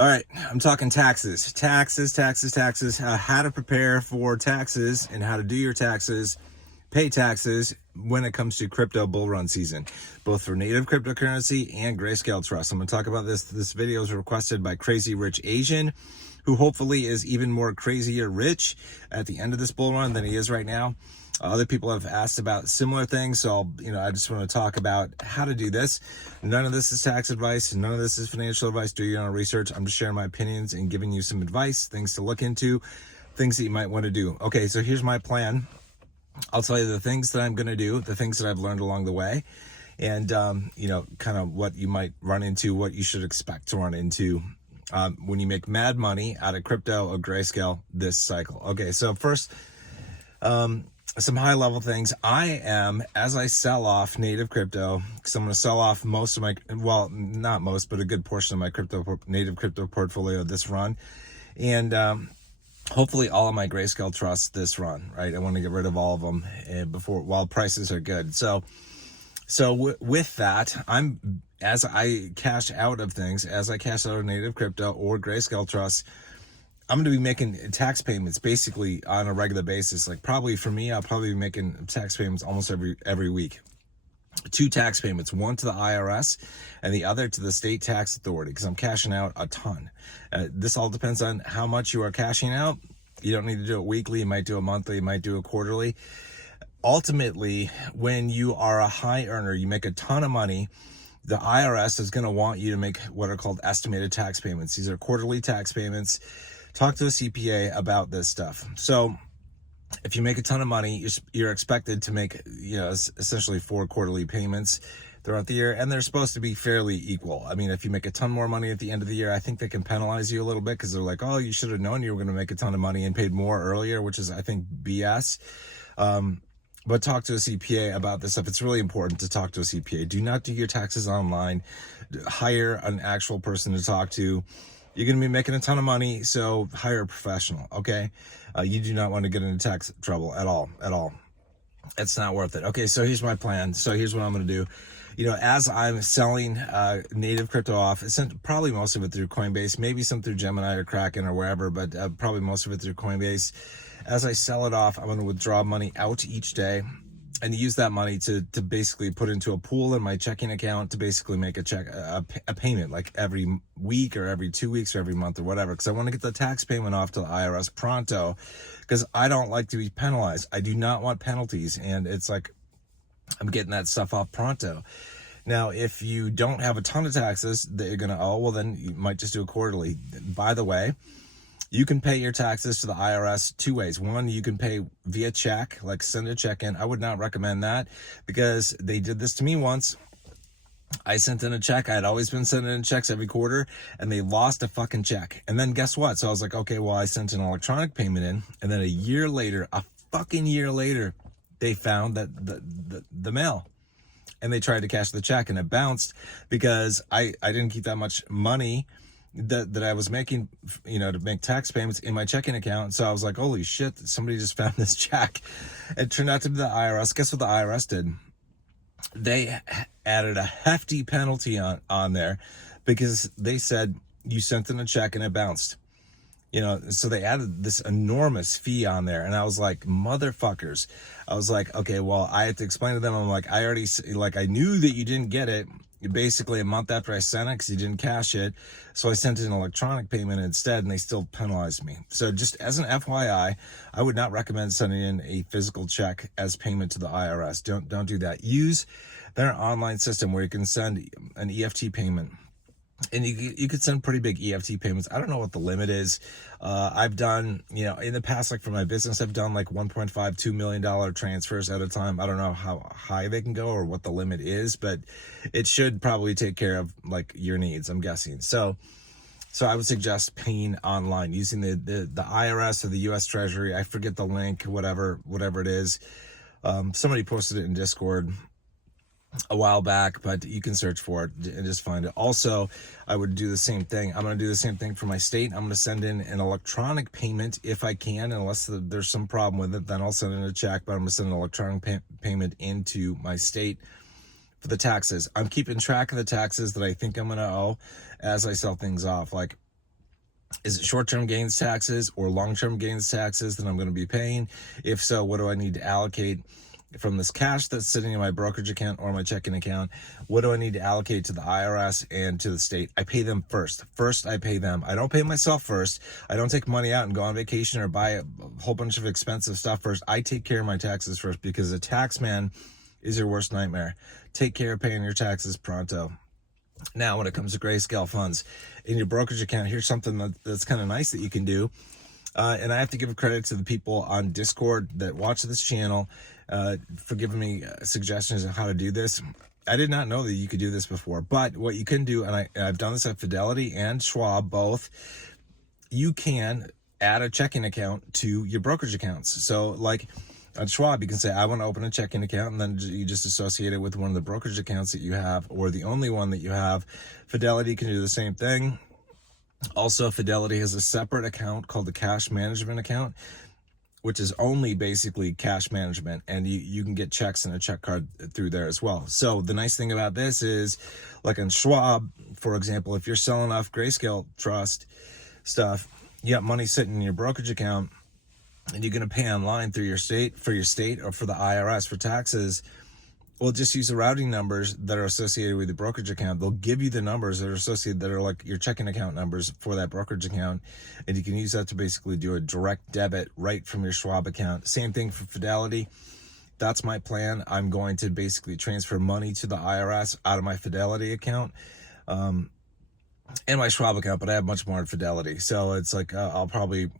All right, I'm talking taxes. Taxes. How to prepare for taxes and how to do your taxes, pay taxes when it comes to crypto bull run season, both for native cryptocurrency and Grayscale Trust. I'm going to talk about this. This video is requested by Crazy Rich Asian, who hopefully is even more crazier rich at the end of this bull run than he is right now. Other people have asked about similar things, so I just want to talk about how to do this. None of this is tax advice. None of this is financial advice. Do your own research. I'm just sharing my opinions and giving you some advice, things to look into, things that you might want to do. Okay, so here's my plan. I'll tell you the things that I'm going to do, the things that I've learned along the way, and kind of what you might run into, what you should expect to run into when you make mad money out of crypto or Grayscale this cycle. Okay, so first, some high level things. As I sell off native crypto, because I'm going to sell off most of my, well, not most, but a good portion of my native crypto portfolio this run. And hopefully all of my Grayscale trusts this run, right? I want to get rid of all of them while prices are good. So with that, as I cash out of things, as I cash out of native crypto or Grayscale trusts, I'm going to be making tax payments basically on a regular basis. Like probably for me, I'll probably be making tax payments almost every week. 2 tax payments, one to the IRS and the other to the state tax authority, because I'm cashing out a ton. This all depends on how much you are cashing out. You don't need to do it weekly. You might do it monthly. You might do it quarterly. Ultimately, when you are a high earner, you make a ton of money, the IRS is going to want you to make what are called estimated tax payments. These are quarterly tax payments. Talk to a CPA about this stuff. So if you make a ton of money, you're expected to make, essentially 4 quarterly payments throughout the year, and they're supposed to be fairly equal. I mean, if you make a ton more money at the end of the year, I think they can penalize you a little bit because they're like, oh, you should have known you were going to make a ton of money and paid more earlier, which is, I think, BS. But talk to a CPA about this stuff. It's really important to talk to a CPA. Do not do your taxes online. Hire an actual person to talk to. You're going to be making a ton of money, so hire a professional, okay? You do not want to get into tax trouble at all. It's not worth it. Okay, so here's my plan. So here's what I'm going to do. As I'm selling native crypto off, probably most of it through Coinbase, maybe some through Gemini or Kraken or wherever, but probably most of it through Coinbase. As I sell it off, I'm going to withdraw money out each day and use that money to basically put into a pool in my checking account to basically make a payment like every week or every 2 weeks or every month or whatever, because I want to get the tax payment off to the IRS pronto, because I don't like to be penalized. I do not want penalties, and it's like I'm getting that stuff off pronto. Now, if you don't have a ton of taxes that you're going to owe, well, then you might just do it quarterly. By the way, you can pay your taxes to the IRS 2 ways. One, you can pay via check, like send a check in. I would not recommend that because they did this to me once. I sent in a check. I had always been sending in checks every quarter, and they lost a fucking check. And then guess what? So I was like, okay, well, I sent an electronic payment in, and then a fucking year later, they found that the mail, and they tried to cash the check, and it bounced because I didn't keep that much money that I was making, to make tax payments in my checking account. So I was like, holy shit, somebody just found this check. It turned out to be the IRS. Guess what the IRS did? They added a hefty penalty on there because they said you sent in a check and it bounced. So they added this enormous fee on there. And I was like, motherfuckers. I was like, okay, well, I had to explain to them. I'm like, I knew that you didn't get it basically a month after I sent it because you didn't cash it. So I sent an electronic payment instead, and they still penalized me. So just as an FYI, I would not recommend sending in a physical check as payment to the IRS. Don't do that. Use their online system where you can send an EFT payment. And you could send pretty big EFT payments. I don't know what the limit is. I've done, in the past, like for my business, I've done like $1.5-2 million transfers at a time. I don't know how high they can go or what the limit is, but it should probably take care of like your needs, I'm guessing. So I would suggest paying online using the IRS or the U.S. Treasury. I forget the link, whatever it is. Somebody posted it in Discord a while back, but you can search for it and just find it. Also, I would do the same thing. I'm going to do the same thing for my state. I'm going to send in an electronic payment if I can, unless there's some problem with it, then I'll send in a check, but I'm going to send an electronic payment into my state for the taxes. I'm keeping track of the taxes that I think I'm going to owe as I sell things off. Like Is it short-term gains taxes or long-term gains taxes that I'm going to be paying? If so, what do I need to allocate from this cash that's sitting in my brokerage account or my checking account? What do I need to allocate to the IRS and to the state? I pay them first. First, I pay them. I don't pay myself first. I don't take money out and go on vacation or buy a whole bunch of expensive stuff first. I take care of my taxes first, because a tax man is your worst nightmare. Take care of paying your taxes pronto. Now, when it comes to Greyscale funds in your brokerage account, here's something that's kind of nice that you can do. And I have to give credit to the people on Discord that watch this channel for giving me suggestions on how to do this. I did not know that you could do this before, but what you can do, and I've done this at Fidelity and Schwab both, you can add a checking account to your brokerage accounts. So like on Schwab, you can say, I want to open a checking account, and then you just associate it with one of the brokerage accounts that you have, or the only one that you have. Fidelity can do the same thing. Also, Fidelity has a separate account called the cash management account, which is only basically cash management, and you can get checks and a check card through there as well. So the nice thing about this is, like on Schwab, for example, if you're selling off Greyscale Trust stuff, you got money sitting in your brokerage account, and you're going to pay online through your state, for your state, or for the IRS for taxes. Well, just use the routing numbers that are associated with the brokerage account. They'll give you the numbers that are associated, that are like your checking account numbers for that brokerage account. And you can use that to basically do a direct debit right from your Schwab account. Same thing for Fidelity. That's my plan. I'm going to basically transfer money to the IRS out of my Fidelity account and my Schwab account, but I have much more in Fidelity. So it's like I'll probably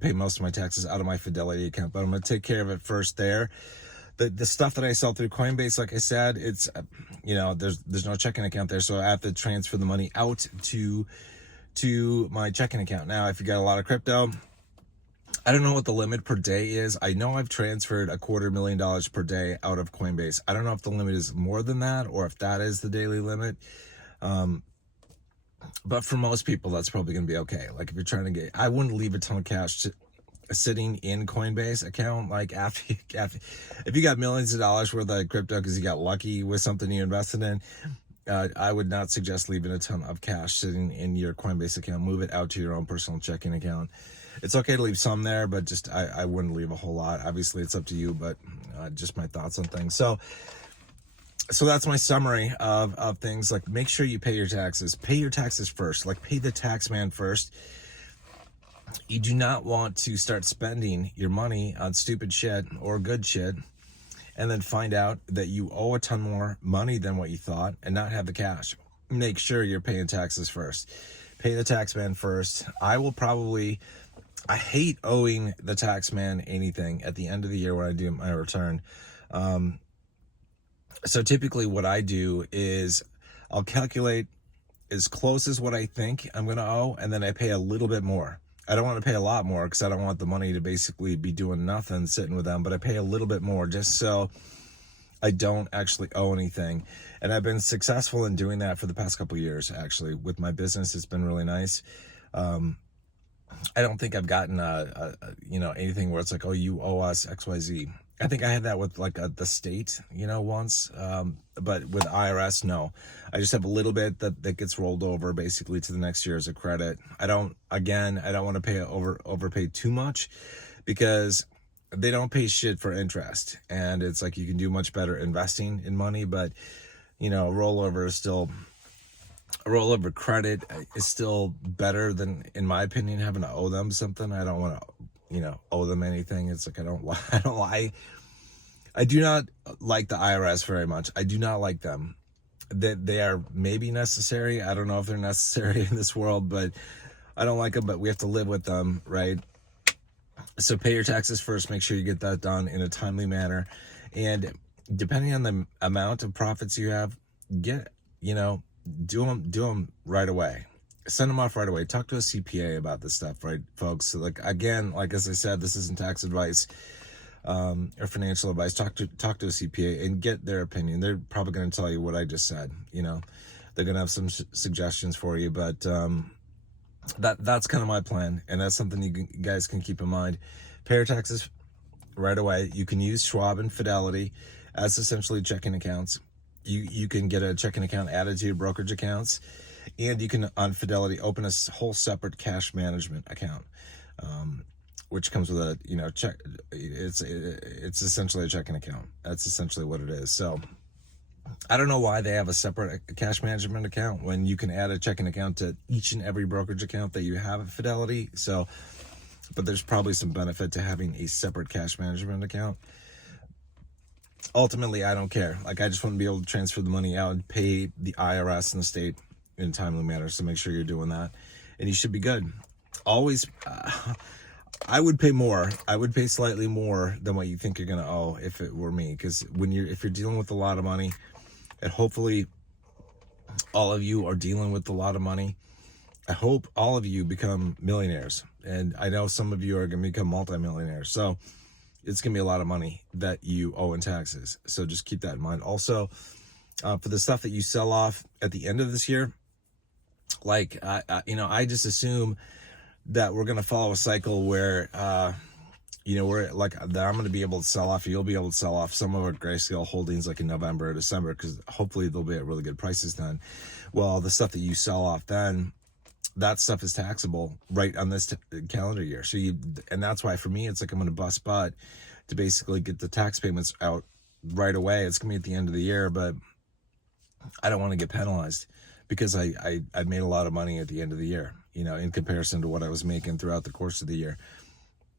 pay most of my taxes out of my Fidelity account, but I'm going to take care of it first there. The stuff that I sell through Coinbase, like I said, it's, there's no checking account there, so I have to transfer the money out to my checking account. Now, if you got a lot of crypto, I don't know what the limit per day is. I know I've transferred $250,000 per day out of Coinbase. I don't know if the limit is more than that, or if that is the daily limit. But for most people, that's probably going to be okay. Like if you're trying to get, I wouldn't leave a ton of cash sitting in Coinbase account. Like after if you got millions of dollars worth of crypto because you got lucky with something you invested in, I would not suggest leaving a ton of cash sitting in your Coinbase account. Move it out to your own personal checking account. It's okay to leave some there, but just I wouldn't leave a whole lot. Obviously, it's up to you, but just my thoughts on things. So that's my summary of things. Like, make sure you pay your taxes. Pay your taxes first. Like, pay the tax man first. You do not want to start spending your money on stupid shit or good shit and then find out that you owe a ton more money than what you thought and not have the cash. Make sure you're paying taxes first. Pay the tax man first. I hate owing the tax man anything at the end of the year when I do my return. So typically what I do is I'll calculate as close as what I think I'm going to owe, and then I pay a little bit more. I don't want to pay a lot more because I don't want the money to basically be doing nothing sitting with them, but I pay a little bit more just so I don't actually owe anything. And I've been successful in doing that for the past couple of years, actually. With my business, it's been really nice. I don't think I've gotten anything where it's like, oh, you owe us XYZ. I think I had that with like the state, once, but with IRS, no. I just have a little bit that gets rolled over basically to the next year as a credit. I don't want to overpay too much because they don't pay shit for interest. And it's like, you can do much better investing in money, but a rollover credit is still better than, in my opinion, having to owe them something. I don't want to, owe them anything. It's like, I do not like the IRS very much. I do not like them. They are maybe necessary. I don't know if they're necessary in this world, but I don't like them, but we have to live with them, right? So pay your taxes first. Make sure you get that done in a timely manner. And depending on the amount of profits you have, do them right away. Send them off right away. Talk to a CPA about this stuff, right, folks? So as I said, this isn't tax advice or financial advice. Talk to a CPA and get their opinion. They're probably going to tell you what I just said. They're going to have some suggestions for you, but that's kind of my plan, and that's something you guys can keep in mind. Pay your taxes right away. You can use Schwab and Fidelity as essentially checking accounts. You can get a checking account added to your brokerage accounts. And you can, on Fidelity, open a whole separate cash management account, which comes with a, check. It's essentially a checking account. That's essentially what it is. So I don't know why they have a separate cash management account when you can add a checking account to each and every brokerage account that you have at Fidelity. So, but there's probably some benefit to having a separate cash management account. Ultimately, I don't care. Like, I just want to be able to transfer the money out and pay the IRS and the state in a timely manner. So make sure you're doing that, and you should be good. Always, I would pay more. I would pay slightly more than what you think you're gonna owe if it were me. Because if you're dealing with a lot of money, and hopefully all of you are dealing with a lot of money, I hope all of you become millionaires. And I know some of you are gonna become multimillionaires. So it's going to be a lot of money that you owe in taxes. So just keep that in mind. Also, for the stuff that you sell off at the end of this year, like, I just assume that we're going to follow a cycle where, we're like, that I'm going to be able to sell off, you'll be able to sell off some of our Greyscale holdings like in November or December, because hopefully they'll be at really good prices then. Well, the stuff that you sell off then, that stuff is taxable right on this calendar year. So and that's why for me, it's like I'm going to bust butt to basically get the tax payments out right away. It's going to be at the end of the year, but I don't want to get penalized because I made a lot of money at the end of the year, in comparison to what I was making throughout the course of the year.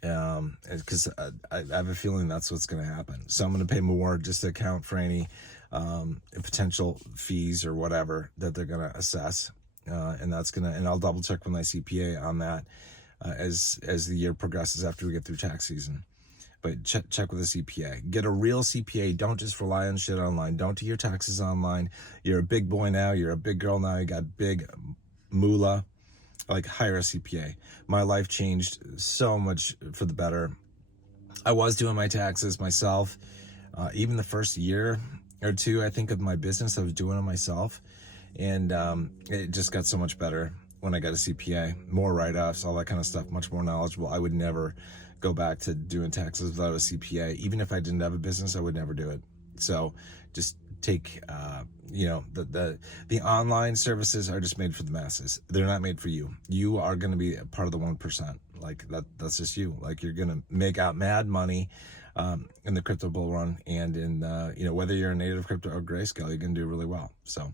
Because I have a feeling that's what's going to happen. So I'm going to pay more just to account for any potential fees or whatever that they're going to assess. And I'll double check with my CPA on that as the year progresses after we get through tax season. But check with a CPA. Get a real CPA. Don't just rely on shit online. Don't do your taxes online. You're a big boy now. You're a big girl now. You got big moolah. Like, hire a CPA. My life changed so much for the better. I was doing my taxes myself. Even the first year or two, I think, of my business, I was doing it myself. And it just got so much better when I got a CPA. More write-offs, all that kind of stuff, much more knowledgeable. I would never go back to doing taxes without a CPA. Even if I didn't have a business, I would never do it. So just take, the online services are just made for the masses. They're not made for you. You are going to be a part of the 1%. Like, that's just you. Like, you're going to make out mad money in the crypto bull run. And in, whether you're a native crypto or Greyscale, you're going to do really well. So,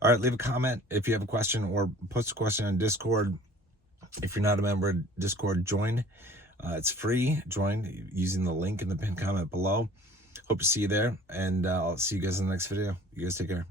all right, leave a comment if you have a question, or post a question on Discord. If you're not a member of Discord, join. It's free. Join using the link in the pinned comment below. Hope to see you there, and I'll see you guys in the next video. You guys take care.